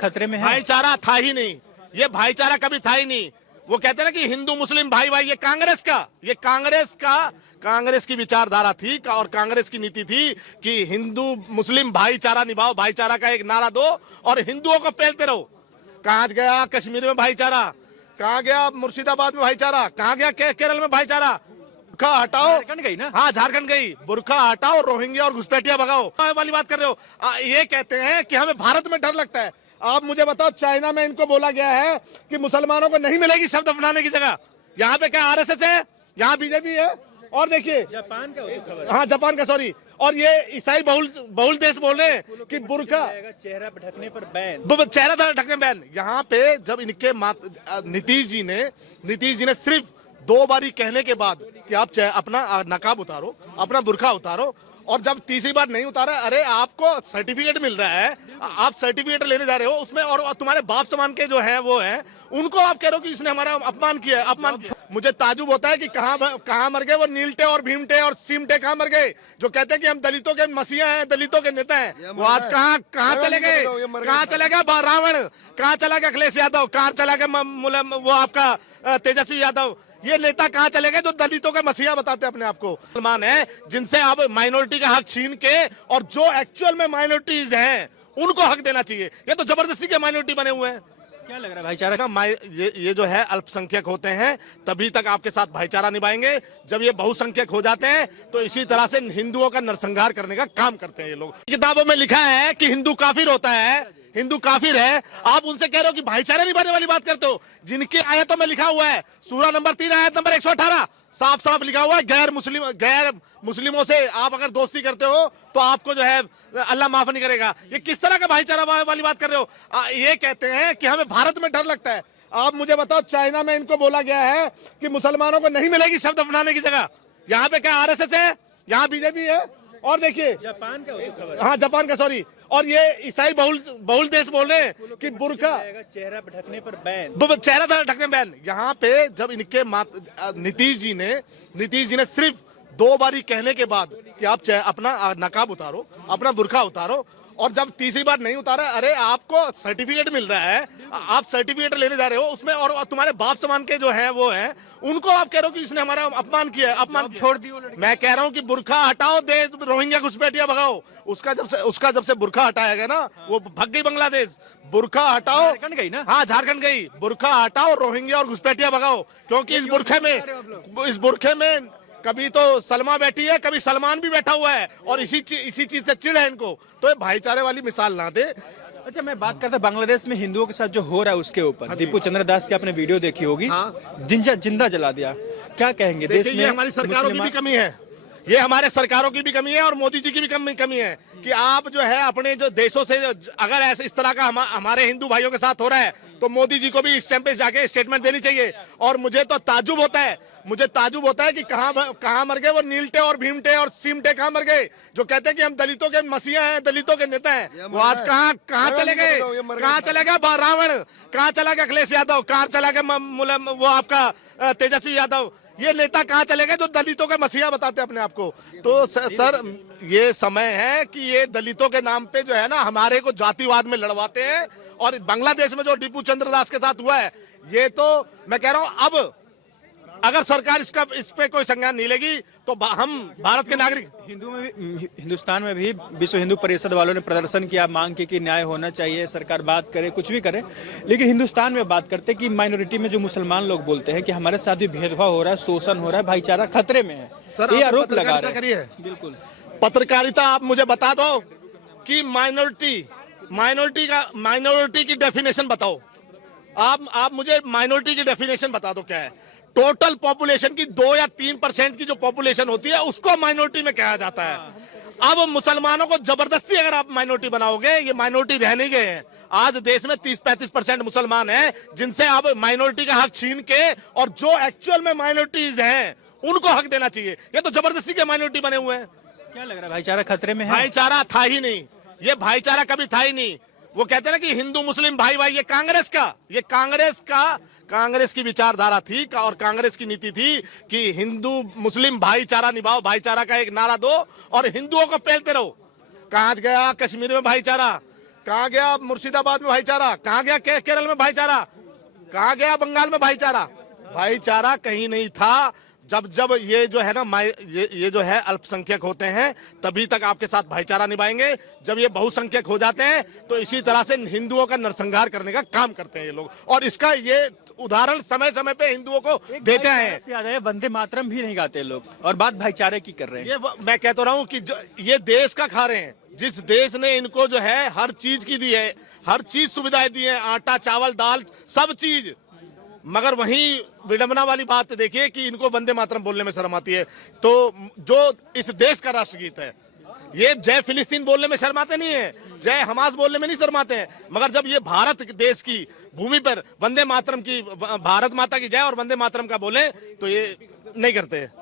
खतरे में है। भाईचारा था ही नहीं, ये भाईचारा कभी था ही नहीं। वो कहते हैं ना कि हिंदू मुस्लिम भाई भाई, ये कांग्रेस की विचारधारा थी और कांग्रेस की नीति थी कि हिंदू मुस्लिम भाईचारा निभाओ, भाईचारा का एक नारा दो और हिंदुओं को पेलते रहो। कहाँ गया कश्मीर में भाईचारा, कहाँ गया मुर्शिदाबाद में भाईचारा, कहाँ गया केरल में भाईचारा। बुरखा हटाओ, झारखंड गई ना। हाँ झारखंड गई। बुरखा हटाओ, रोहिंग्या और घुसपैठिया भगाओ वाली बात कर रहे हो। ये कहते हैं कि हमें भारत में डर लगता है। आप मुझे बताओ, चाइना में इनको बोला गया है कि मुसलमानों को नहीं मिलेगी शब्द अपनाने की जगह। यहाँ पे क्या आरएसएस है, यहाँ बीजेपी है। और देखिए जापान का, हाँ जापान का, सॉरी। और ये ईसाई बहुल देश बोल रहे हैं कि बुरखा चेहरा ढकने पर बैन, चेहरा ढकने बैन। यहाँ पे जब इनके नीतीश जी ने सिर्फ 2 बारी कहने के बाद कि आप अपना नकाब उतारो, अपना बुरखा उतारो, और जब तीसरी बार नहीं उतारा, अरे आपको सर्टिफिकेट मिल रहा है, आप सर्टिफिकेट लेने जा रहे हो उसमें, और तुम्हारे बाप समान के जो हैं वो हैं, उनको आप कह रहे हो कि इसने हमारा अपमान किया है। मुझे ताजुब होता है कि कहाँ मर गए वो नीलटे और भीमटे और सीमटे, कहाँ मर गए जो कहते हैं कि हम दलितों के मसीहा हैं, दलितों के नेता हैं। वो आज कहाँ चले गए, कहाँ चला गया रावण, कहाँ चला गया अखिलेश यादव, कहाँ चला गया वो आपका तेजस्वी यादव। ये नेता कहाँ चले गए जो दलितों के मसीहा बताते अपने आप को। मुसलमान है जिनसे आप माइनॉरिटी का हक छीन के, और जो एक्चुअल में माइनॉरिटीज हैं उनको हक देना चाहिए। ये तो जबरदस्ती के माइनॉरिटी बने हुए हैं। क्या लग रहा है भाईचारा का? ये जो है अल्पसंख्यक होते हैं तभी तक आपके साथ भाईचारा निभाएंगे। जब ये बहुसंख्यक हो जाते हैं तो इसी तरह से हिंदुओं का नरसंहार करने का काम करते हैं ये लोग। किताबों में लिखा है कि हिंदू काफिर होता है, हिंदू काफिर है। आप उनसे कह रहे हो कि भाईचारा निभाने वाली बात करते हो। जिनकी आयतों में लिखा हुआ है, सूरा नंबर 3 आयत नंबर 118, साफ साफ लिखा हुआ है गैर मुस्लिमों से आप अगर दोस्ती करते हो तो आपको जो है अल्लाह माफ नहीं करेगा। ये किस तरह का भाईचारा वाली बात कर रहे हो। ये कहते हैं कि हमें भारत में डर लगता है। आप मुझे बताओ, चाइना में इनको बोला गया है कि मुसलमानों को नहीं मिलेगी शब्द अपनाने की जगह। यहाँ पे क्या आरएसएस है, यहाँ बीजेपी है। और देखिए जापान का, हाँ जापान का, सॉरी। और ये ईसाई बहुल देश बोल रहे हैं कि बुरखा चेहरा ढकने पर बैन, चेहरा ढकने बैन। यहाँ पे जब इनके नीतीश जी ने सिर्फ 2 बारी कहने के बाद कि आप अपना नकाब उतारो, अपना बुरखा उतारो, और जब तीसरी बार नहीं उतारा, अरे आपको सर्टिफिकेट मिल रहा है, आप सर्टिफिकेट लेने जा रहे हो उसमें, और तुम्हारे बाप समान के जो हैं वो हैं, उनको आप कह रहे हो कि इसने हमारा अपमान किया है। अपमान छोड़ दियो। मैं कह रहा हूँ कि बुरखा हटाओ, दे रोहिंग्या घुसपैठिया भगाओ। उसका जब से बुरखा हटाया गया ना, वो भग गई बांग्लादेश। बुरखा हटाओ, झारखंड गई ना। हाँ झारखंड गई। बुरखा हटाओ, रोहिंग्या और घुसपैठिया भगाओ। क्योंकि इस बुरखे में कभी तो सलमा बैठी है, कभी सलमान भी बैठा हुआ है, और इसी चीज से चिढ़ है इनको। तो ये भाईचारे वाली मिसाल ना दे। अच्छा, मैं बात करता बांग्लादेश में हिंदुओं के साथ जो हो रहा है उसके ऊपर। दीपू चंद्र दास की आपने वीडियो देखी होगी, जिंदा जला दिया। क्या कहेंगे? देश में हमारी सरकारों की भी कमी है, ये हमारे सरकारों की भी कमी है और मोदी जी की भी कमी है कि आप जो है अपने जो देशों से अगर ऐसे इस तरह का हमारे हिंदू भाइयों के साथ हो रहा है तो मोदी जी को भी इस टाइम पे जाके स्टेटमेंट देनी चाहिए। और मुझे ताजुब होता है कि कहाँ मर गए वो नीलटे और भीमटे और सीमटे, कहाँ मर गए जो कहते हैं कि हम दलितों के मसीहा हैं, दलितों के नेता हैं। वो आज कहाँ चले गए, कहाँ चला गया रावण, कहाँ चला गया अखिलेश यादव, कहाँ चला गया वो आपका तेजस्वी यादव। ये नेता कहाँ चले गए जो दलितों के मसीहा बताते अपने आप को। तो सर ये समय है कि ये दलितों के नाम पे जो है ना हमारे को जातिवाद में लड़वाते हैं। और बांग्लादेश में जो दीपू चंद्र दास के साथ हुआ है, ये तो मैं कह रहा हूं, अब अगर सरकार इस पे कोई संज्ञान नहीं लेगी तो हम भारत के नागरिक। हिंदुस्तान में भी विश्व हिंदू परिषद वालों ने प्रदर्शन किया, मांग की कि न्याय होना चाहिए, सरकार बात करे, कुछ भी करे। लेकिन हिंदुस्तान में बात करते कि माइनॉरिटी में जो मुसलमान लोग बोलते हैं कि हमारे साथ भी भेदभाव हो रहा है, शोषण हो रहा है, भाईचारा खतरे में है, ये आरोप लगा रहे हैं। बिल्कुल पत्रकारिता आप मुझे बता दो कि माइनॉरिटी की डेफिनेशन बताओ। आप मुझे माइनॉरिटी की डेफिनेशन बता दो क्या है। टोटल पॉपुलेशन की 2 या 3% की जो पॉपुलेशन होती है उसको माइनॉरिटी में कहा जाता है। अब मुसलमानों को जबरदस्ती अगर आप माइनॉरिटी बनाओगे, ये माइनॉरिटी रह नहीं गए हैं। आज देश में 30-35% मुसलमान हैं जिनसे आप माइनॉरिटी का हक छीन के, और जो एक्चुअल में माइनॉरिटीज हैं उनको हक देना चाहिए। ये तो जबरदस्ती के माइनॉरिटी बने हुए हैं। क्या लग रहा है भाईचारा खतरे में है? भाईचारा था ही नहीं, ये भाईचारा कभी था ही नहीं। वो कहते हैं ना कि हिंदू मुस्लिम भाई भाई, ये कांग्रेस की विचारधारा थी और कांग्रेस की नीति थी कि हिंदू मुस्लिम भाईचारा निभाओ, भाईचारा का एक नारा दो और हिंदुओं को पेलते रहो। कहाँ गया कश्मीर में भाईचारा, कहाँ गया मुर्शिदाबाद में भाईचारा, कहाँ गया केरल में भाईचारा, कहाँ गया बंगाल में भाईचारा? भाईचारा कहीं नहीं था। जब ये जो है ना ये जो है अल्पसंख्यक होते हैं तभी तक आपके साथ भाईचारा निभाएंगे। जब ये बहुसंख्यक हो जाते हैं तो इसी तरह से हिंदुओं का नरसंहार करने का काम करते हैं ये लोग, और इसका ये उदाहरण समय समय पे हिंदुओं को देते हैं। याद है वंदे मातरम भी नहीं गाते लोग और बात भाईचारे की कर रहे हैं। ये मैं कह तो रहा हूँ कि ये देश का खा रहे हैं। जिस देश ने इनको जो है हर चीज की दी है, हर चीज सुविधाएं दी है, आटा चावल दाल सब चीज, मगर वहीं विडंबना वाली बात देखिए कि इनको वंदे मातरम बोलने में शर्म आती है। तो जो इस देश का राष्ट्रगीत है, ये जय फिलिस्तीन बोलने में शर्माते नहीं है, जय हमास बोलने में नहीं शर्माते हैं, मगर जब ये भारत देश की भूमि पर वंदे मातरम की, भारत माता की जय और वंदे मातरम का बोले तो ये नहीं करते।